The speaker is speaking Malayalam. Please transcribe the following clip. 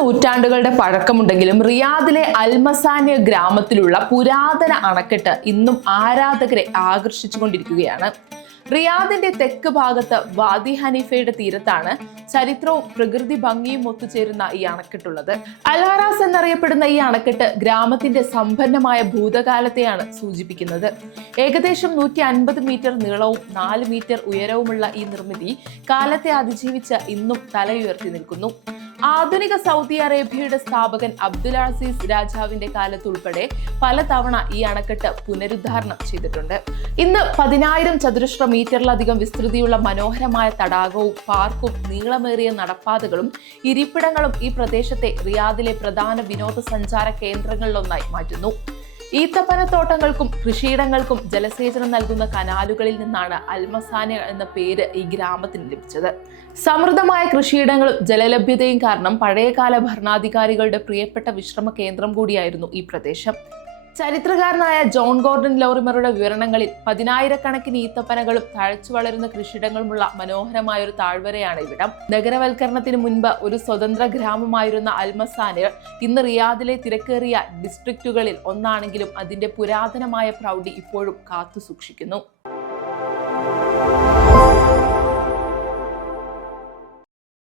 നൂറ്റാണ്ടുകളുടെ പഴക്കമുണ്ടെങ്കിലും റിയാദിലെ അൽമസാനിയ ഗ്രാമത്തിലുള്ള പുരാതന അണക്കെട്ട് ഇന്നും ആരാധകരെ ആകർഷിച്ചുകൊണ്ടിരിക്കുകയാണ്. റിയാദിന്റെ തെക്ക് ഭാഗത്ത് വാദി ഹനീഫയുടെ തീരത്താണ് ചരിത്രവും പ്രകൃതി ഭംഗിയും ഒത്തുചേരുന്ന ഈ അണക്കെട്ടുള്ളത്. അൽഹറാസ് എന്നറിയപ്പെടുന്ന ഈ അണക്കെട്ട് ഗ്രാമത്തിന്റെ സമ്പന്നമായ ഭൂതകാലത്തെയാണ് സൂചിപ്പിക്കുന്നത്. ഏകദേശം 150 മീറ്റർ നീളവും 4 മീറ്റർ ഉയരവുമുള്ള ഈ നിർമ്മിതി കാലത്തെ അതിജീവിച്ച് ഇന്നും തലയുയർത്തി നിൽക്കുന്നു. ആധുനിക സൗദി അറേബ്യയുടെ സ്ഥാപകൻ അബ്ദുൽ അസീസ് രാജാവിന്റെ കാലത്തുൾപ്പെടെ പലതവണ ഈ അണക്കെട്ട് പുനരുദ്ധാരണം ചെയ്തിട്ടുണ്ട്. ഇന്ന് 10,000 ചതുരശ്ര മീറ്ററിലധികം വിസ്തൃതിയുള്ള മനോഹരമായ തടാകവും പാർക്കും നീളമേറിയ നടപ്പാതകളും ഇരിപ്പിടങ്ങളും ഈ പ്രദേശത്തെ റിയാദിലെ പ്രധാന വിനോദസഞ്ചാര കേന്ദ്രങ്ങളിലൊന്നായി മാറ്റുന്നു. ഈത്തപ്പനത്തോട്ടങ്ങൾക്കും കൃഷിയിടങ്ങൾക്കും ജലസേചനം നൽകുന്ന കനാലുകളിൽ നിന്നാണ് അൽമസാനിയ എന്ന പേര് ഈ ഗ്രാമത്തിന് ലഭിച്ചത്. സമൃദ്ധമായ കൃഷിയിടങ്ങളും ജലലഭ്യതയും കാരണം പഴയകാല ഭരണാധികാരികളുടെ പ്രിയപ്പെട്ട വിശ്രമ കേന്ദ്രം കൂടിയായിരുന്നു ഈ പ്രദേശം. ചരിത്രകാരനായ ജോൺ ഗോർഡൻ ലോറിമറുടെ വിവരണങ്ങളിൽ 10,000-കണക്കിന് ഈത്തപ്പനകളും തഴച്ചു വളരുന്ന കൃഷിയിടങ്ങളുമുള്ള മനോഹരമായ ഒരു താഴ്വരയാണ് ഇവിടം. നഗരവൽക്കരണത്തിന് മുൻപ് ഒരു സ്വതന്ത്ര ഗ്രാമമായിരുന്ന അൽമസാനിയ ഇന്ന് റിയാദിലെ തിരക്കേറിയ ഡിസ്ട്രിക്റ്റുകളിൽ ഒന്നാണെങ്കിലും അതിന്റെ പുരാതനമായ പ്രൗഢി ഇപ്പോഴും കാത്തു സൂക്ഷിക്കുന്നു.